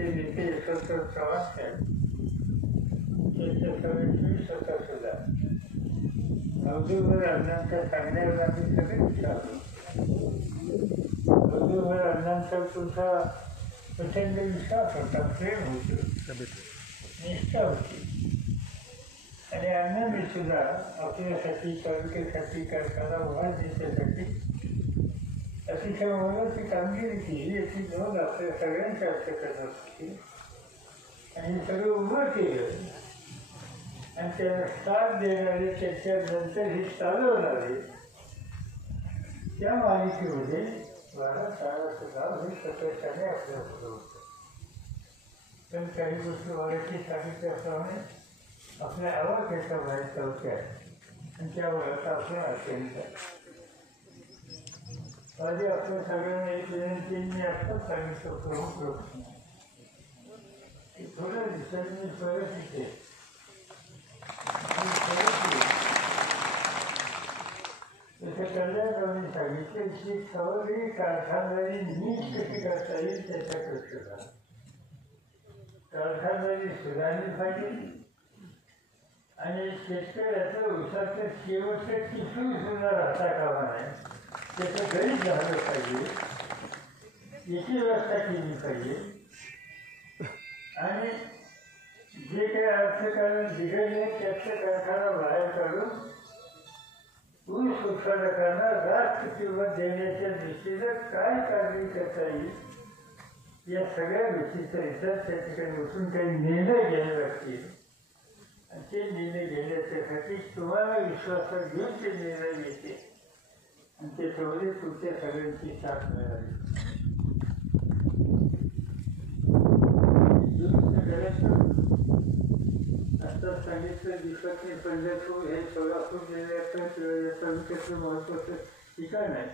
जिल्ह्याचे नेते यशवंतराव चव्हाण साहेब त्यांच्या सगळ्यांची स्वतः सुद्धा अवधूभर अण्णांच्या सांगण्यावर आम्ही सगळे विचारलो. अवधूभर अण्णांचा तुमचा प्रचंड विश्वास होता, प्रेम होतं, निष्ठा होती. आणि अण्णांनी सुद्धा आपल्यासाठी, तालुक्यासाठी, कारखाना वाढण्यासाठी अतिशय मोलाची कामगिरी केली. याची नोंद आपल्या सगळ्यांच्या आवश्यकता होती. आणि हे सगळं उभं केलं आणि त्यांना साथ देणारे, त्याच्यानंतर हे चालवणारे, त्या मालिकेमध्ये 12 गाव हे सतर्कपणे आपल्याकडे होतं. पण काही गोष्टी मराठी सांगितल्याप्रमाणे आपल्या आवाक्याच्या बाहेर चौक्या आणि त्या वयाचा आपल्या अत्यंत माझी आपल्या सगळ्यांना एक विनंती मी आत्ताच सांगितलं प्रमुख लोक थोड्या दिवसांनी परत येते. जसं कल्याणरावांनी सांगितलं की सवरी कारखानदारी नीट कशी करता येईल त्याच्याकडे सुद्धा कारखानदारी सुधारली पाहिजे. आणि शेतकऱ्याचं उसाचं शेवटचं टिफिन सुद्धा राहता कामा नये, त्याचं गरीब झालं पाहिजे, याची व्यवस्था केली पाहिजे. आणि जे काही अर्थकारण बिघडले त्याचं कारखाना बाहेर काढून ऊस उत्पादकांना रास्त किंमत देण्याच्या दृष्टीनं काय कारवाई करता येईल या सगळ्या गोष्टीचा विचार त्या ठिकाणी उठून काही निर्णय घ्यावे लागतील. आणि ते निर्णय घेण्याच्यासाठी तुम्हाला विश्वासात घेऊन ते निर्णय घेते आणि त्याच्यामध्ये तुमच्या सगळ्यांची साथ मिळाली. आत्ताच सांगितलं दिसत पंढरपूर हे सोलापूर जिल्ह्याचं तालुक्याचं महत्त्वाचं ठिकाण आहे.